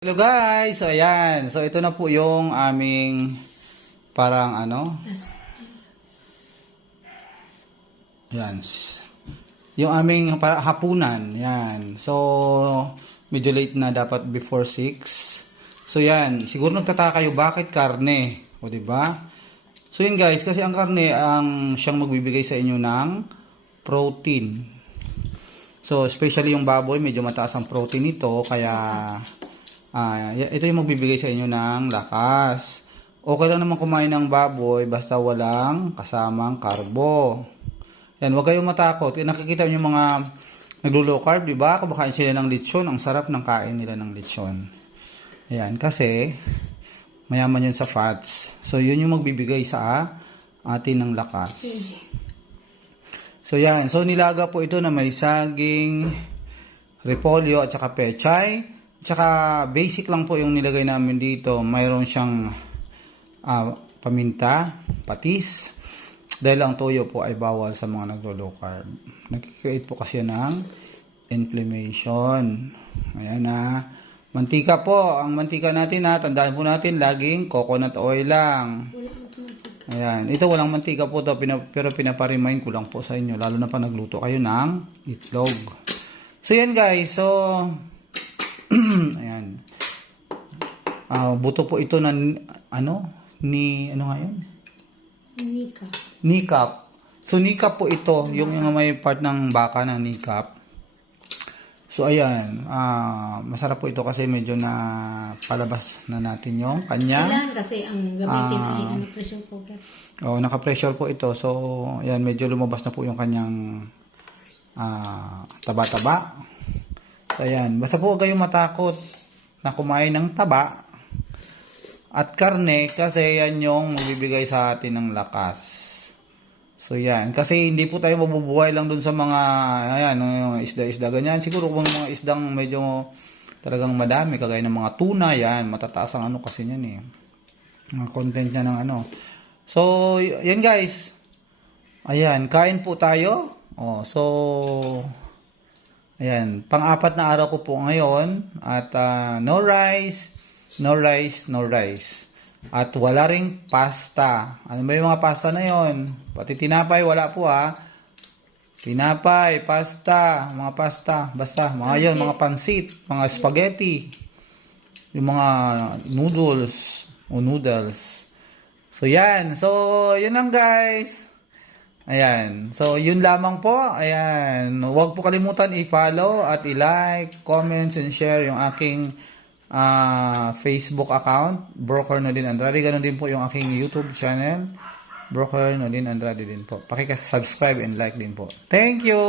Hello guys! So ayan. So ito na po yung aming parang Ayan. Yung aming hapunan. Yan. So medyo late na, dapat before 6. So yan. Siguro nagtataka kayo bakit karne. O diba? So yun guys. Kasi ang karne ang siyang magbibigay sa inyo ng protein. So especially yung baboy, medyo mataas ang protein nito. Kaya ito yung magbibigay sa inyo ng lakas. Okay lang naman kumain ng baboy basta walang kasamang karbo. Yan, huwag kayong matakot. Nakikita niyo yung mga naglo-low carb, di ba? Kumakain sila ng lechon. Ang sarap ng kain nila ng lechon. Ayan, kasi mayaman yun sa fats. So, yun yung magbibigay sa atin ng lakas. So, yan. So, nilaga po ito na may saging, repolyo at saka pechay. Tsaka basic lang po yung nilagay namin dito. Mayroon siyang paminta, patis. Dahil ang toyo po ay bawal sa mga naglo-low carb. Nag-create po kasi ng inflammation. Ayan na. Mantika po. Ang mantika natin tandaan po natin laging coconut oil lang. Ayan. Ito walang mantika po to, pero pinaparemind ko lang po sa inyo. Lalo na pa nagluto kayo ng itlog. So yan guys. So ayan. Buto po ito na ano nga yun? Kneecap. So kneecap po ito, yung may part ng baka na kneecap. So ayan, masarap po ito kasi medyo na palabas na natin yung kanya. Kailangan kasi ang gamitin ay pressure cooker. Naka-pressure po ito. So ayan, medyo lumabas na po yung kanyang taba-taba. So, ayan. Basta po huwag kayong matakot na kumain ng taba at karne kasi yan yung magbibigay sa atin ng lakas. So, yan. Kasi hindi po tayo mabubuhay lang dun sa mga isda-isda ganyan. Siguro kung mga isdang medyo talagang madami, kagaya ng mga tuna, yan. Matataas ang kasi yan eh. Ang content niya ng So, yan guys. Ayan. Kain po tayo. Ayan, pang-apat na araw ko po ngayon at no rice. At wala ring pasta. Ano ba yung mga pasta na yon? Pati tinapay, wala po Tinapay, pasta, mga pasta. Basta, mga yon, mga pansit, mga spaghetti. Yung mga noodles. So, yan. So, yun lang guys. Ayan. So, yun lamang po. Ayan. Huwag po kalimutan i-follow at i-like, comments, and share yung aking Facebook account, Broker Nolin Andrade. Ganon din po yung aking YouTube channel, Broker Nolin Andrade din po. Pakika-subscribe and like din po. Thank you!